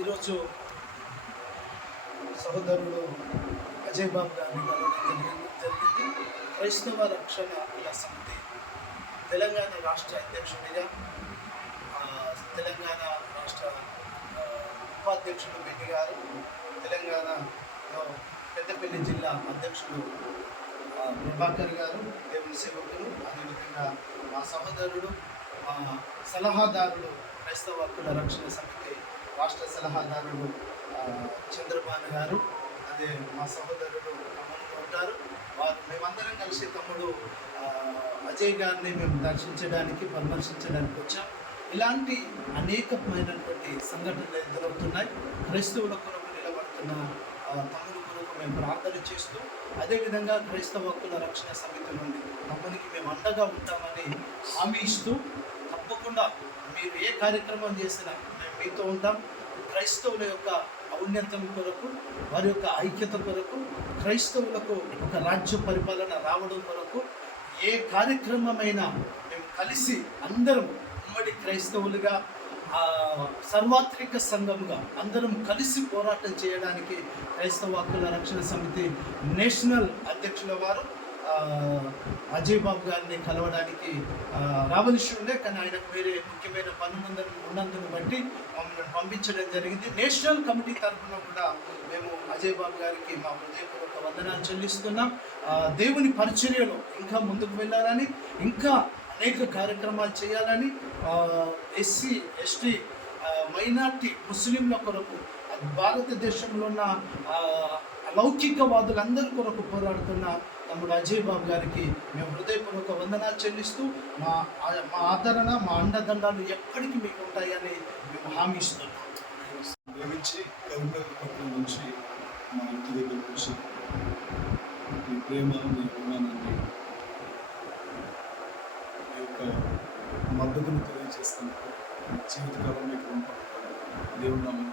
ఈరోజు సహోదరుడు అజయ్ బాబు గారిని కలవడం జరిగింది. క్రైస్తవ రక్షణ హక్కుల సమితి తెలంగాణ రాష్ట్ర అధ్యక్షుడిగా, తెలంగాణ రాష్ట్ర ఉపాధ్యక్షుడు బెట్టి గారు, తెలంగాణలో పెద్దపల్లి జిల్లా అధ్యక్షుడు ప్రభాకర్ గారు, దేవుని సేవకులు, అదేవిధంగా మా సహోదరుడు, మా సలహాదారుడు, క్రైస్తవ హక్కుల రక్షణ సమితి రాష్ట్ర సలహాదారుడు చంద్రబాబు గారు, అదే మా సహోదరుడు ఖమ్మంలో ఉంటారు. మేమందరం కలిసి తమ్ముడు అజయ్ గారిని మేము పరామర్శించడానికి వచ్చాం. ఇలాంటి అనేకమైనటువంటి సంఘటనలు ఎదురవుతున్నాయి. క్రైస్తవుల కొరకు నిలబడుతున్న తమ్ముడు కొరకు మేము ప్రార్థన చేస్తూ, అదేవిధంగా క్రైస్తవ హక్కుల రక్షణ సమితి నుండి తమ్మునికి మేము అండగా ఉంటామని హామీ ఇస్తూ, తప్పకుండా మీరు ఏ కార్యక్రమం చేసినా మేము మీతో ఉంటాం. క్రైస్తవుల యొక్క ఔన్నత్యం కొరకు, వారి యొక్క ఐక్యత కొరకు, క్రైస్తవులకు ఒక రాజ్య పరిపాలన రావడం కొరకు ఏ కార్యక్రమమైనా మేము కలిసి అందరం ఉమ్మడి క్రైస్తవులుగా, సర్వాత్రిక సంఘముగా అందరం కలిసి పోరాటం చేయడానికి క్రైస్తవ హక్కుల రక్షణ సమితి నేషనల్ అధ్యక్షుల వారు అజయ్ బాబు గారిని కలవడానికి రావలసి ఉండే, కానీ ఆయనకు వేరే ముఖ్యమైన పనులు ఉన్నందును బట్టి మమ్మల్ని పంపించడం జరిగింది. నేషనల్ కమిటీ తరఫున కూడా మేము అజయ్ బాబు గారికి మా హృదయపూర్వక వందనాలు చెల్లిస్తున్నాం. దేవుని పరిచర్యలో ఇంకా ముందుకు వెళ్ళాలని, ఇంకా అనేక కార్యక్రమాలు చేయాలని, ఎస్సీ ఎస్టీ మైనార్టీ ముస్లింల కొరకు, భారతదేశంలో ఉన్న లౌకికవాదులందరి కొరకు పోరాడుతున్న తమ్ముడు అజయ్ బాబు గారికి మేము హృదయపూర్వక వందనాలు చెల్లిస్తూ, మా ఆదరణ, మా అండదండాలు ఎప్పటికీ మీకు ఉంటాయని మేము హామీ ఇస్తున్నాం. పట్టణం నుంచి మా ఇంటి దగ్గర నుంచి మీ ప్రేమ, మీ అభిమానాన్ని, మీ యొక్క మద్దతును తెలియజేస్తున్నందుకు జీవితకాలం మీకు రుణపడతాను. దేవుడు నామమున